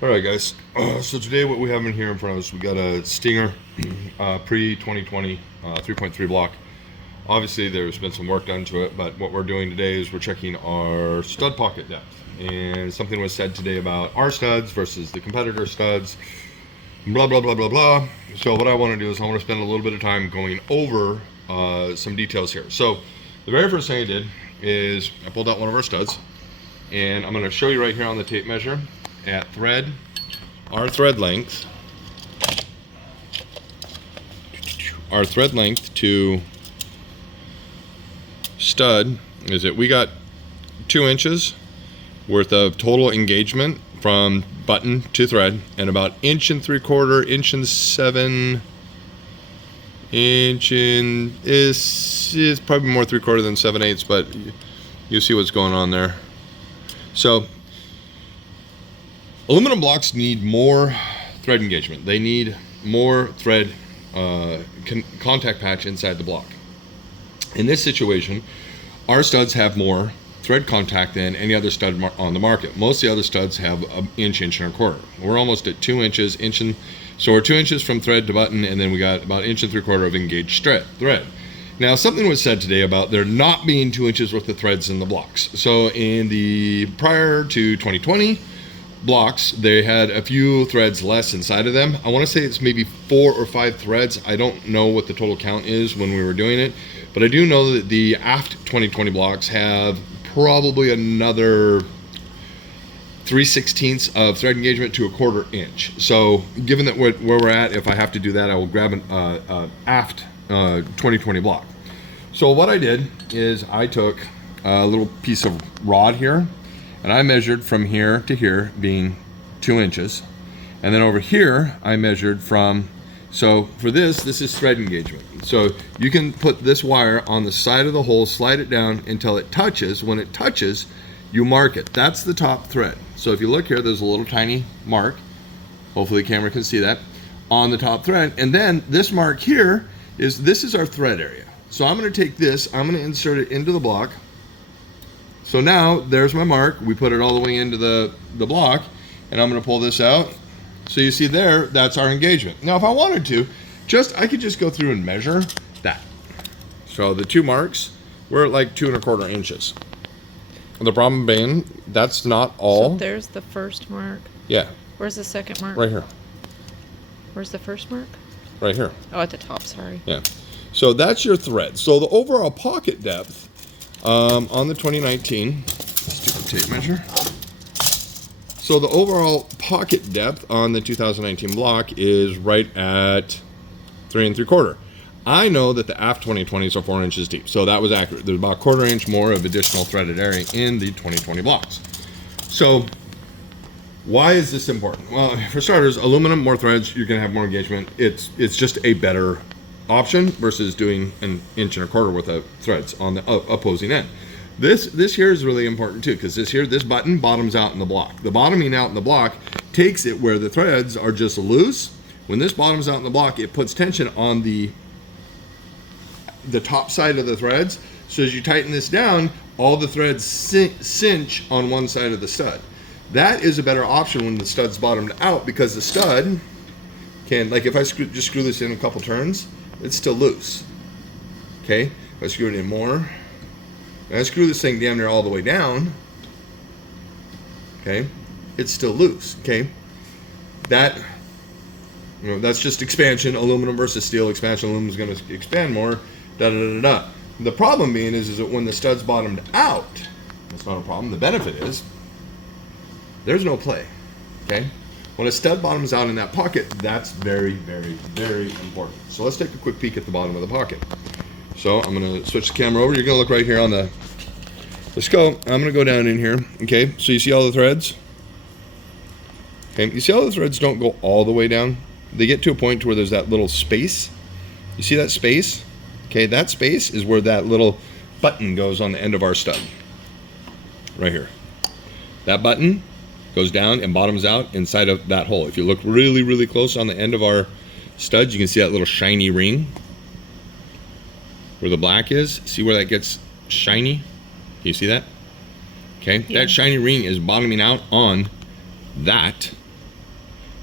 Alright guys, so today what we have in here in front of us, we got a Stinger pre-2020 3.3 block. Obviously there's been some work done to it, but what we're doing today is we're checking our stud pocket depth. And something was said today about our studs versus the competitor studs, blah blah blah blah blah. So what I want to do is I want to spend a little bit of time going over some details here. So the very first thing I did is I pulled out one of our studs, and I'm going to show you right here on the tape measure at our thread length to stud is that we got 2 inches worth of total engagement from button to thread, and about 1 3/4 inch, 7 inch is probably more 3/4 than 7/8, but you see what's going on there. So aluminum blocks need more thread engagement. They need more thread contact patch inside the block. In this situation, our studs have more thread contact than any other stud on the market. Most of the other studs have an inch, 1 1/4. We're almost at 2 inches, so we're 2 inches from thread to button, and then we got about 1 3/4 of engaged thread. Now, something was said today about there not being 2 inches worth of threads in the blocks. So in the prior to 2020 blocks, they had a few threads less inside of them. I want to say it's maybe 4 or 5 threads. I don't know what the total count is when we were doing it, but I do know that the aft 2020 blocks have probably another 3/16 of thread engagement to 1/4 inch. So given that where we're at, if I have to do that, I will grab an aft 2020 block. So what I did is I took a little piece of rod here, and I measured from here to here, being 2 inches. And then over here, I measured from, so for this is thread engagement. So you can put this wire on the side of the hole, slide it down until it touches. When it touches, you mark it. That's the top thread. So if you look here, there's a little tiny mark. Hopefully the camera can see that on the top thread. And then this mark here this is our thread area. So I'm gonna take this, I'm gonna insert it into the block. So now there's my mark. We put it all the way into the block, and I'm going to pull this out. So you see there, that's our engagement. Now if I wanted to, I could just go through and measure that. So the 2 marks, we're at like 2 1/4 inches. The problem being, that's not all. So there's the first mark. Yeah. Where's the second mark? Right here. Where's the first mark? Right here. Oh, at the top, sorry. Yeah. So that's your thread. So the overall pocket depth on the 2019, stupid tape measure. So the overall pocket depth on the 2019 block is right at 3 3/4. I know that the aft 2020s are 4 inches deep, so that was accurate. There's about 1/4 inch more of additional threaded area in the 2020 blocks. So why is this important? Well, for starters, aluminum, more threads, you're gonna have more engagement. It's just a better option versus doing 1 1/4 inch worth of threads on the opposing end. This here is really important too, because this button bottoms out in the block. The bottoming out in the block takes it where the threads are just loose. When this bottoms out in the block, it puts tension on the top side of the threads. So as you tighten this down, all the threads cinch on one side of the stud. That is a better option when the stud's bottomed out, because the stud can, like if I just screw this in a couple turns, it's still loose. Okay, if I screw it in more, and I screw this thing damn near all the way down, okay, it's still loose. Okay, that's just expansion, aluminum versus steel. Expansion, aluminum is going to expand more. The problem being is that when the stud's bottomed out, that's not a problem. The benefit is there's no play. Okay. When a stud bottoms out in that pocket, that's very, very, very important. So let's take a quick peek at the bottom of the pocket. So I'm going to switch the camera over. You're going to look right here on the scope. I'm going to go down in here. Okay, so you see all the threads? Okay, you see all the threads don't go all the way down. They get to a point where there's that little space. You see that space? Okay, that space is where that little button goes on the end of our stud. Right here. That button goes down and bottoms out inside of that hole. If you look really, really close on the end of our studs, you can see that little shiny ring where the black is. See where that gets shiny? Can you see that? Okay, yeah. That shiny ring is bottoming out on that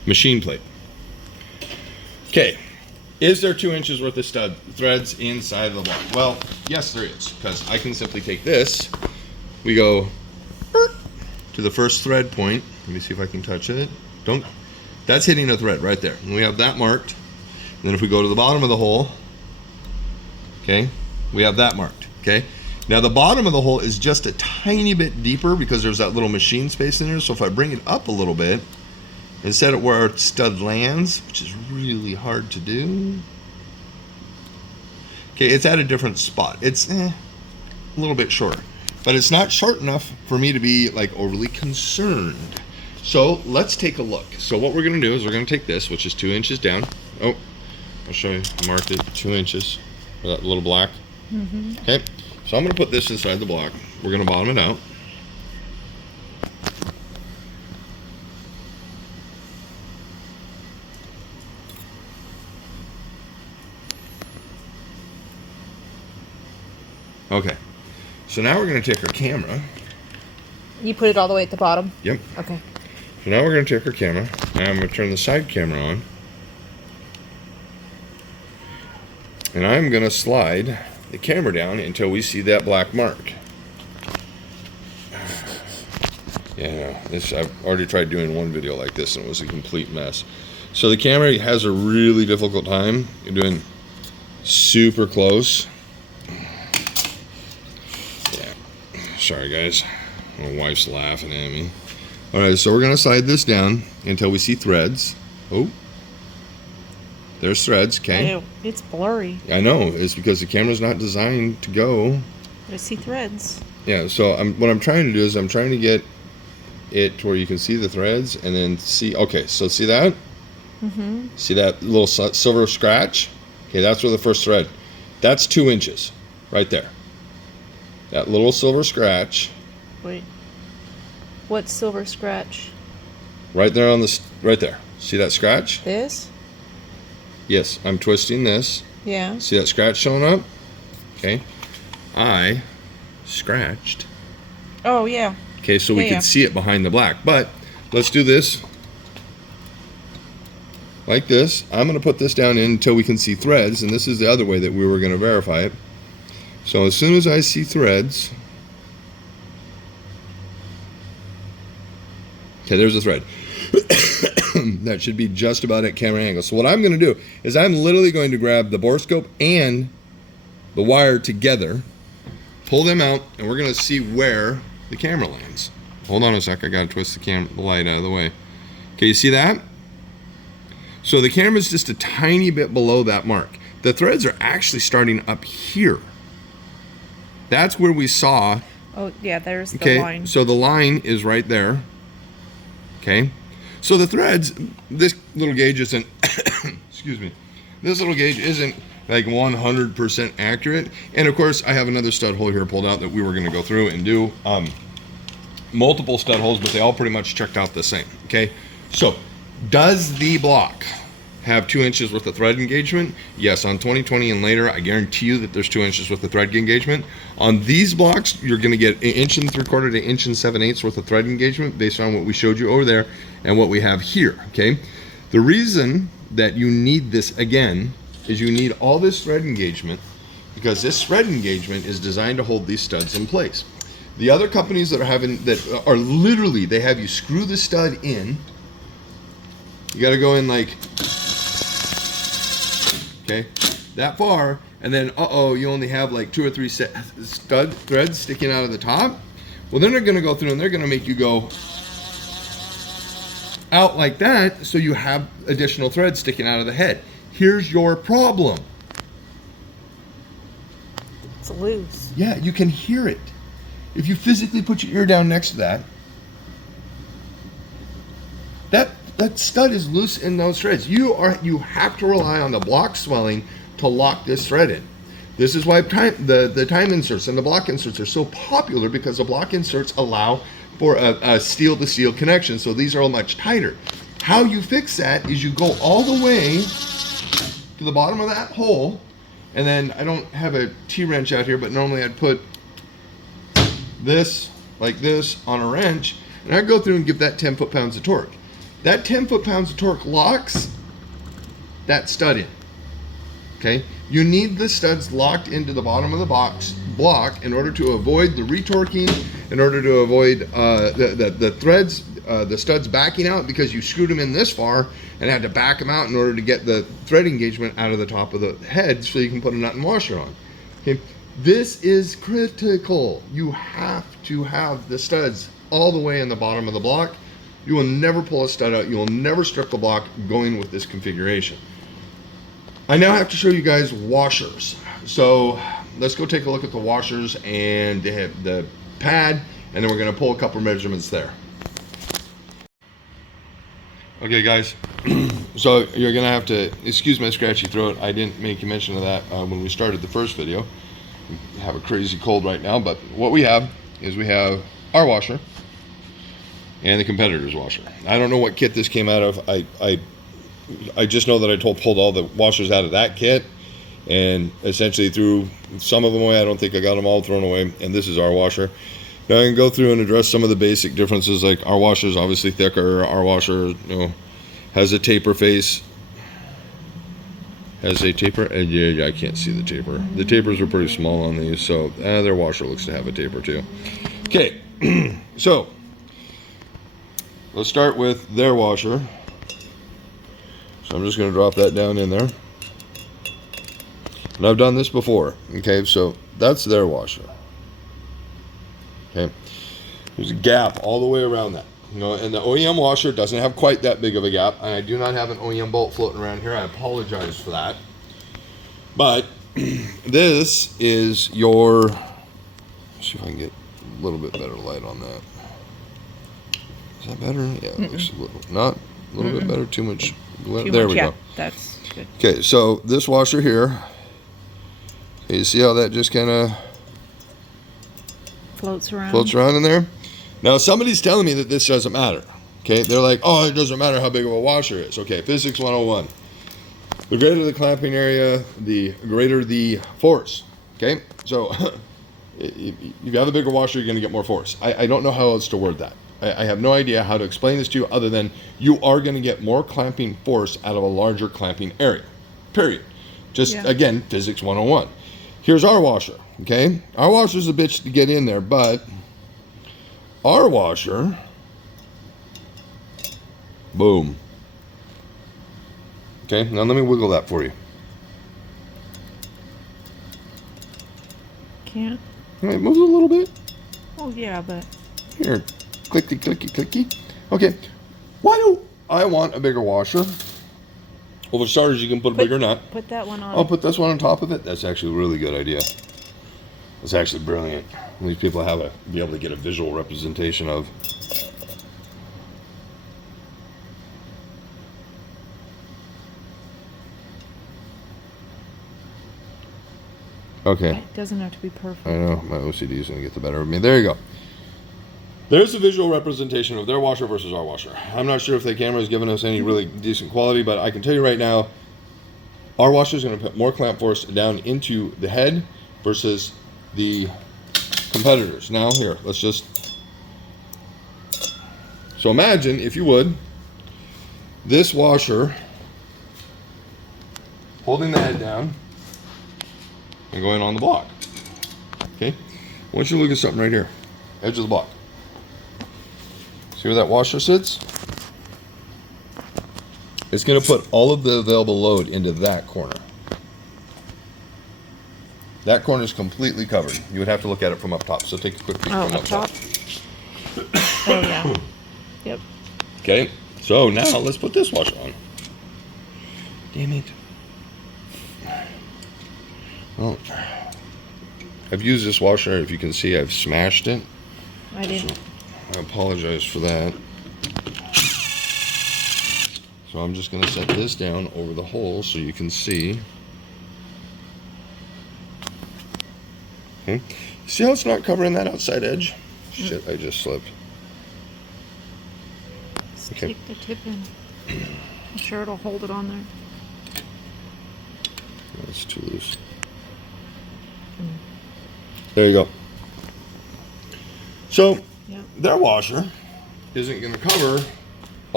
machine plate. Okay, is there 2 inches worth of stud threads inside of the block? Well, yes there is, because I can simply take this, we go to the first thread point. Let me see if I can touch it. That's hitting a thread right there. And we have that marked. And then if we go to the bottom of the hole, okay, we have that marked, okay? Now the bottom of the hole is just a tiny bit deeper because there's that little machine space in there. So if I bring it up a little bit, and set it where our stud lands, which is really hard to do. Okay, it's at a different spot. It's a little bit shorter, but it's not short enough for me to be like overly concerned. So let's take a look. So what we're gonna do is we're gonna take this, which is 2 inches down. Oh, I'll show you, I marked it 2 inches, that little black. Okay, so I'm gonna put this inside the block. We're gonna bottom it out. Okay, so now we're going to take our camera. You put it all the way at the bottom? Yep. Okay. So now we're going to take our camera, and I'm going to turn the side camera on. And I'm going to slide the camera down until we see that black mark. Yeah, I've already tried doing one video like this, and it was a complete mess. So the camera has a really difficult time doing super close. Sorry guys, my wife's laughing at me. Alright, so we're going to slide this down until we see threads. Oh, there's threads, okay? Ew, it's blurry. I know, it's because the camera's not designed to go. But I see threads. Yeah, so what I'm trying to do is I'm trying to get it to where you can see the threads and then see, okay, so see that? See that little silver scratch? Okay, that's where the first thread, that's 2 inches, right there. That little silver scratch. Wait. What silver scratch? Right there on the, right there. See that scratch? This? Yes, I'm twisting this. Yeah. See that scratch showing up? Okay. I scratched. Oh, yeah. Okay, so we could see it behind the black. But let's do this like this. I'm going to put this down in until we can see threads, and this is the other way that we were going to verify it. So as soon as I see threads, okay, there's a thread. That should be just about at camera angle. So what I'm going to do is I'm literally going to grab the borescope and the wire together, pull them out, and we're going to see where the camera lands. Hold on a sec, I got to twist the light out of the way. Okay, you see that? So the camera's just a tiny bit below that mark. The threads are actually starting up here. That's where we saw. Oh, yeah, there's the line. So the line is right there. Okay. So the threads, this little gauge isn't, excuse me, this little gauge isn't like 100% accurate. And of course, I have another stud hole here pulled out that we were going to go through and do multiple stud holes, but they all pretty much checked out the same. Okay. So does the block have 2 inches worth of thread engagement? Yes, on 2020 and later, I guarantee you that there's 2 inches worth of thread engagement. On these blocks, you're going to get 1 3/4 to 1 7/8 worth of thread engagement based on what we showed you over there and what we have here, okay? The reason that you need this again is you need all this thread engagement because this thread engagement is designed to hold these studs in place. The other companies that are literally, they have you screw the stud in. You got to go in like, okay, that far, and then you only have like 2 or 3 stud threads sticking out of the top. Well, then they're going to go through and they're going to make you go out like that, so you have additional threads sticking out of the head. Here's your problem. It's loose. Yeah, you can hear it. If you physically put your ear down next to that, that stud is loose in those threads. You have to rely on the block swelling to lock this thread in. This is why the time inserts and the block inserts are so popular, because the block inserts allow for a steel to steel connection. So these are all much tighter. How you fix that is you go all the way to the bottom of that hole, and then I don't have a T-wrench out here, but normally I'd put this like this on a wrench, and I'd go through and give that 10 foot-pounds of torque. That 10 foot-pounds of torque locks that stud in. Okay, you need the studs locked into the bottom of the block in order to avoid the retorquing, in order to avoid the threads, the studs backing out because you screwed them in this far and had to back them out in order to get the thread engagement out of the top of the head so you can put a nut and washer on. Okay, this is critical. You have to have the studs all the way in the bottom of the block. You will never pull a stud out. You will never strip the block going with this configuration. I now have to show you guys washers. So let's go take a look at the washers and the pad, and then we're going to pull a couple measurements there. Okay guys, so you're going to have to excuse my scratchy throat. I didn't make you mention of that when we started the first video. We have a crazy cold right now, but what we have is we have our washer and the competitor's washer. I don't know what kit this came out of. I just know that I pulled all the washers out of that kit and essentially threw some of them away. I don't think I got them all thrown away, and this is our washer. Now I can go through and address some of the basic differences, like our washer is obviously thicker. Our washer, has a taper face. Has a taper? Yeah, I can't see the taper. The tapers are pretty small on these, so their washer looks to have a taper too. Okay, so let's start with their washer. So I'm just going to drop that down in there. And I've done this before. Okay, so that's their washer. Okay, there's a gap all the way around that. And the OEM washer doesn't have quite that big of a gap. And I do not have an OEM bolt floating around here. I apologize for that. But this is your, let's see if I can get a little bit better light on that. Is that better? Yeah, it looks a little, not a little bit better, too much. There we go. That's good. Okay, so this washer here, you see how that just kind of floats around in there? Now somebody's telling me that this doesn't matter. Okay, they're like, oh, it doesn't matter how big of a washer it is. Okay, physics 101. The greater the clamping area, the greater the force. Okay, so if you have a bigger washer, you're going to get more force. I don't know how else to word that. I have no idea how to explain this to you other than you are going to get more clamping force out of a larger clamping area. Period. Just, again, physics 101. Here's our washer, okay? Our washer's a bitch to get in there, but our washer, boom. Okay, now let me wiggle that for you. Can't. All right, move it a little bit. Oh, yeah, but... Here. Clicky, clicky, clicky. Okay, why do I want a bigger washer? Well, for starters, you can put a bigger nut. Put that one on. I'll put this one on top of it. That's actually a really good idea. That's actually brilliant. These people be able to get a visual representation of. Okay. It doesn't have to be perfect. I know, my OCD is going to get the better of me. There you go. There's a visual representation of their washer versus our washer. I'm not sure if the camera has given us any really decent quality, but I can tell you right now, our washer is going to put more clamp force down into the head versus the competitors. Now, here, let's just... So imagine, if you would, this washer holding the head down and going on the block. Okay? I want you to look at something right here. Edge of the block. See where that washer sits? It's going to put all of the available load into that corner. That corner is completely covered. You would have to look at it from up top. So take a quick peek from up top. Oh, yeah. Yep. Okay, so now let's put this washer on. Damn it. Well, I've used this washer. If you can see, I've smashed it. I didn't. So I apologize for that. So I'm just going to set this down over the hole so you can see. Okay. See how it's not covering that outside edge? Shit, I just slipped. Okay. Take the tip in. I'm sure it'll hold it on there. That's too loose. There you go. So, their washer isn't going to cover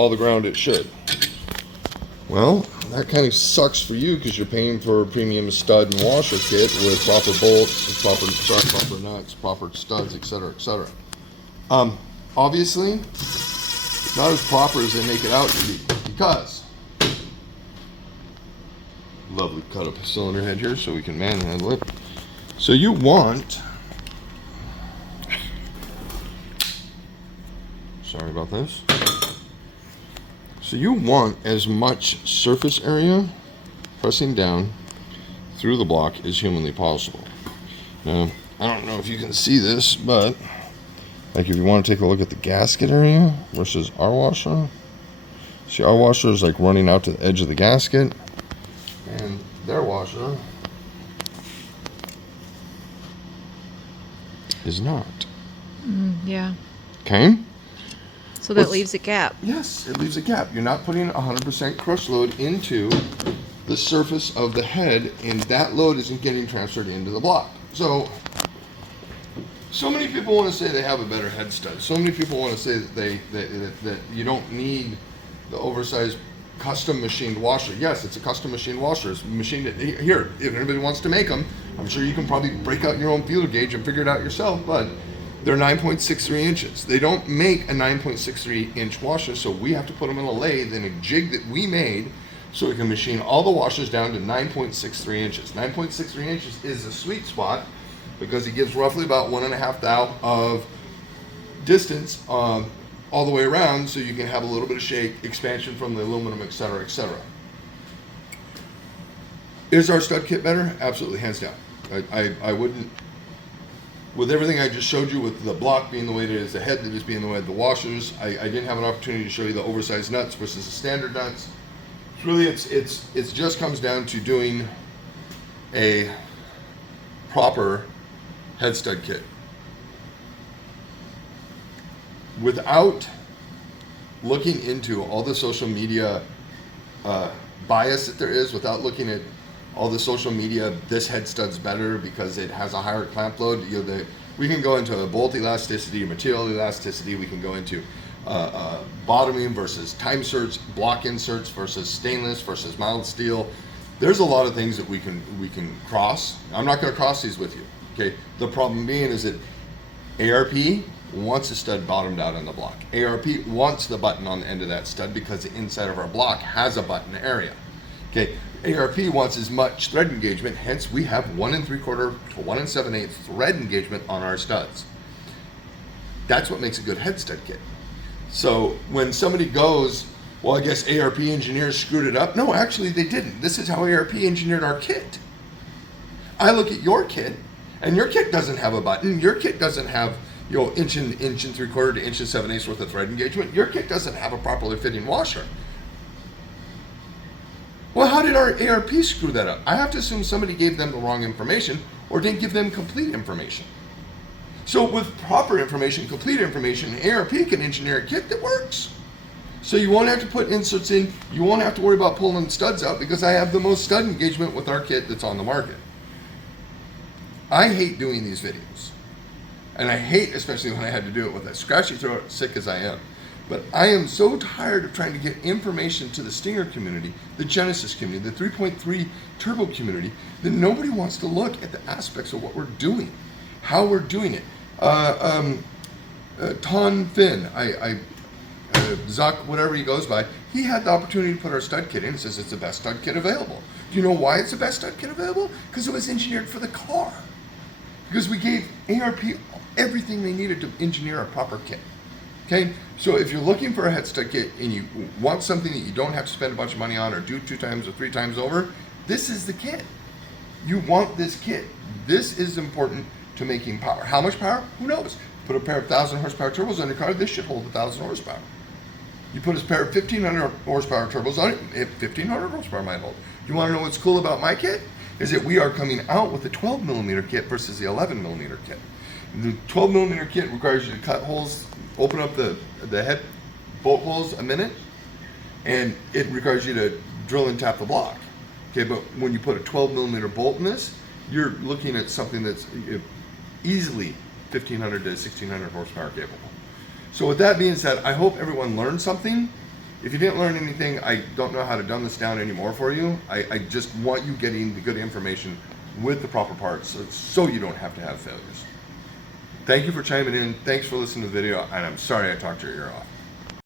all the ground it should. Well, that kind of sucks for you because you're paying for a premium stud and washer kit with proper bolts, proper nuts, proper studs, etc., etc. Obviously, not as proper as they make it out to be, because lovely cut up a cylinder head here so we can manhandle it. So you want, sorry about this. So you want as much surface area pressing down through the block as humanly possible. Now, I don't know if you can see this, but like if you want to take a look at the gasket area versus our washer, see our washer is like running out to the edge of the gasket, and their washer is not. Yeah. Okay? So that leaves a gap. Yes, it leaves a gap. You're not putting 100% crush load into the surface of the head, and that load isn't getting transferred into the block. So many people want to say they have a better head stud. So many people want to say that you don't need the oversized custom machined washer. Yes, it's a custom machined washer. It's machined here. If anybody wants to make them, I'm sure you can probably break out your own feeler gauge and figure it out yourself, but they're 9.63 inches. They don't make a 9.63 inch washer, so we have to put them in a lathe in a jig that we made so we can machine all the washers down to 9.63 inches. 9.63 inches is the sweet spot because it gives roughly about 1.5 thou of distance all the way around, so you can have a little bit of shake, expansion from the aluminum, etc., etc. Is our stud kit better? Absolutely, hands down. I wouldn't, with everything I just showed you, with the block being the way it is, the head that is being the way, the washers, I didn't have an opportunity to show you the oversized nuts versus the standard nuts. It's really, it's just comes down to doing a proper head stud kit. Without looking into all the social media bias that there is, without looking at all the social media, this head stud's better because it has a higher clamp load. We can go into a bolt elasticity, material elasticity. We can go into bottoming versus time inserts, block inserts versus stainless versus mild steel. There's a lot of things that we can cross. I'm not going to cross these with you. Okay. The problem being is that ARP wants a stud bottomed out on the block. ARP wants the button on the end of that stud because the inside of our block has a button area. Okay. ARP wants as much thread engagement, hence we have 1 3/4 to 1 7/8 thread engagement on our studs. That's what makes a good head stud kit. So when somebody goes, well, I guess ARP engineers screwed it up. No, actually they didn't. This is how ARP engineered our kit. I look at your kit, and your kit doesn't have a button. Your kit doesn't have, inch and 3/4 to inch and 7/8 worth of thread engagement. Your kit doesn't have a properly fitting washer. Well, how did our ARP screw that up? I have to assume somebody gave them the wrong information or didn't give them complete information. So with proper information, complete information, ARP can engineer a kit that works. So you won't have to put inserts in, you won't have to worry about pulling studs out because I have the most stud engagement with our kit that's on the market. I hate doing these videos. And I hate, especially when I had to do it with a scratchy throat, sick as I am. But I am so tired of trying to get information to the Stinger community, the Genesis community, the 3.3 turbo community, that nobody wants to look at the aspects of what we're doing, how we're doing it. Ton Finn, Zuck, whatever he goes by, he had the opportunity to put our stud kit in and says it's the best stud kit available. Do you know why it's the best stud kit available? Because it was engineered for the car. Because we gave ARP everything they needed to engineer a proper kit. Okay, so if you're looking for a head stud kit and you want something that you don't have to spend a bunch of money on or do 2 times or 3 times over, this is the kit. You want this kit. This is important to making power. How much power? Who knows? Put a pair of 1,000 horsepower turbos on your car, this should hold 1,000 horsepower. You put a pair of 1,500 horsepower turbos on it, 1,500 horsepower might hold. You want to know what's cool about my kit? Is that we are coming out with a 12 millimeter kit versus the 11 millimeter kit. The 12 millimeter kit requires you to cut holes, open up the head bolt holes a minute, and it requires you to drill and tap the block. Okay, but when you put a 12 millimeter bolt in this, you're looking at something that's easily 1,500 to 1,600 horsepower capable. So with that being said, I hope everyone learned something. If you didn't learn anything, I don't know how to dumb this down anymore for you. I just want you getting the good information with the proper parts so you don't have to have failures. Thank you for chiming in. Thanks for listening to the video, and I'm sorry I talked your ear off.